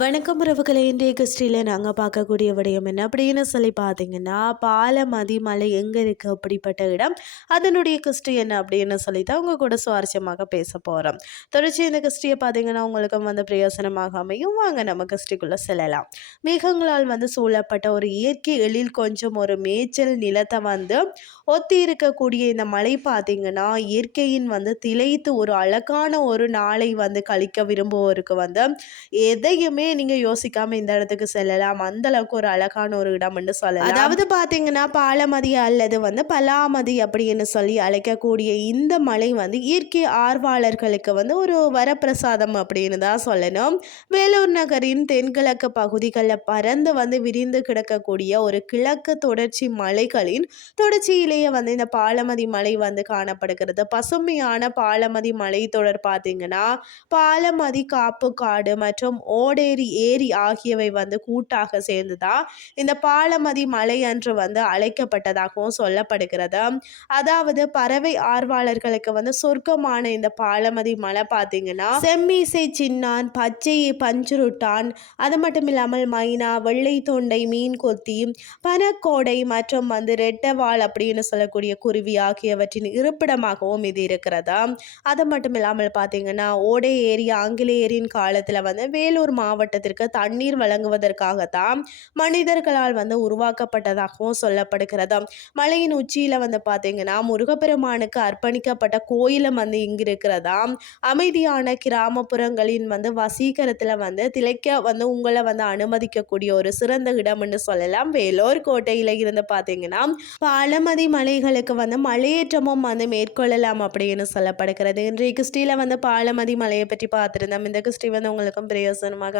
வணக்கம் உறவுகளை இன்றைய கிறிஸ்டியில் நாங்கள் பார்க்கக்கூடிய விடயம் என்ன? அப்படின்னு சொல்லி பார்த்தீங்கன்னா பாலமதி மலை எங்கே இருக்குது அப்படிப்பட்ட இடம் அதனுடைய கிறிஸ்டி என்ன அப்படின்னு சொல்லி தான் உங்கள் கூட சுவாரஸ்யமாக பேச போகிறோம் தொடர்ச்சி இந்த கிறிஸ்டியை பார்த்தீங்கன்னா உங்களுக்கும் வந்து பிரயோசனமாக அமையும். வாங்க நம்ம கிறிஸ்டிக்குள்ளே செல்லலாம். மேகங்களால் வந்து சூழப்பட்ட ஒரு இயற்கை எழில் கொஞ்சம் ஒரு மேய்ச்சல் நிலத்தை வந்து ஒத்தி இருக்கக்கூடிய இந்த மலை பார்த்தீங்கன்னா இயற்கையின் வந்து திளைத்து ஒரு அழகான ஒரு நாளை வந்து கழிக்க விரும்புவோருக்கு வந்து எதையுமே நீங்க யோசிக்காம இந்த இடத்துக்கு செல்லலாம். அந்த அளவுக்கு ஒரு அழகான ஒரு இடம்னு சொல்லலாம். அதாவது பாத்தீங்கன்னா பாலமதி அல்லது வந்து பலாமதி அப்படின்னு சொல்லி அழைக்கக்கூடிய இந்த மலை வந்து இயற்கை ஆர்வலர்களுக்கு வந்து ஒரு வரப்பிரசாதம் அப்படின்னு தான் சொல்லணும். வேலூர் நகரின் தென்கிழக்கு பகுதிகளில் பறந்து வந்து விரிந்து கிடக்கக்கூடிய ஒரு கிழக்கு தொடர்ச்சி மலைகளின் தொடர்ச்சியிலேயே வந்து இந்த பாலமதி மலை வந்து காணப்படுகிறது. பசுமையான பாலமதி மலை தொடர் பார்த்தீங்கன்னா பாலமதி காப்பு காடு மற்றும் ஓடேரி ஏரி ஆகியவை வந்து கூட்டாக சேர்ந்துதான் இந்த பாலமதி மலை என்று வந்து அழைக்கப்பட்டதாகவும் சொல்லப்படுகிறது. அதாவது பறவை ஆர்வலர்களுக்கு வந்து சொர்க்கமான இந்த பாலமதி மலை பார்த்தீங்கன்னா செம்மீசை சின்னான் பச்சை பஞ்சுருட்டான் அது மட்டும் இல்லாமல் மைனா வெள்ளை தொண்டை மீன் கொத்தி பனக்கோடை மற்றும் வந்து ரெட்டவாள் அப்படின்னு சொல்லக்கூடிய குருவி ஆகியவற்றின் இருப்பிடமாகவும் இது இருக்கிறது? அது மட்டும் இல்லாமல் பார்த்தீங்கன்னா ஓடை ஏரி ஆங்கிலேயரின் காலத்தில் வந்து வேலூர் மாவட்டம் மாவட்டத்திற்கு தண்ணீர் வழங்குவதற்காகத்தான் மனிதர்களால் வந்து உருவாக்கப்பட்டதாகவும் சொல்லப்படுகிறது. மலையின் உச்சியில் வந்து பார்த்தீங்கன்னா முருகப்பெருமானுக்கு அர்ப்பணிக்கப்பட்ட கோயிலும் வந்து இங்கு இருக்கிறதா அமைதியான கிராமப்புறங்களின் வந்து வசீகரத்தில் வந்து திளைக்க வந்து உங்களை வந்து அனுமதிக்கக்கூடிய ஒரு சிறந்த இடம்னு சொல்லலாம். வேலூர் கோட்டையில் இருந்து பார்த்தீங்கன்னா பாலமதி மலைகளுக்கு வந்து மலையேற்றமும் வந்து மேற்கொள்ளலாம் அப்படின்னு சொல்லப்படுகிறது. இன்றைய கிறிஸ்டியில் வந்து பாலமதி மலையை பற்றி பார்த்துருந்தோம். இந்த கிறிஸ்டி வந்து உங்களுக்கும் பிரயோசனமாக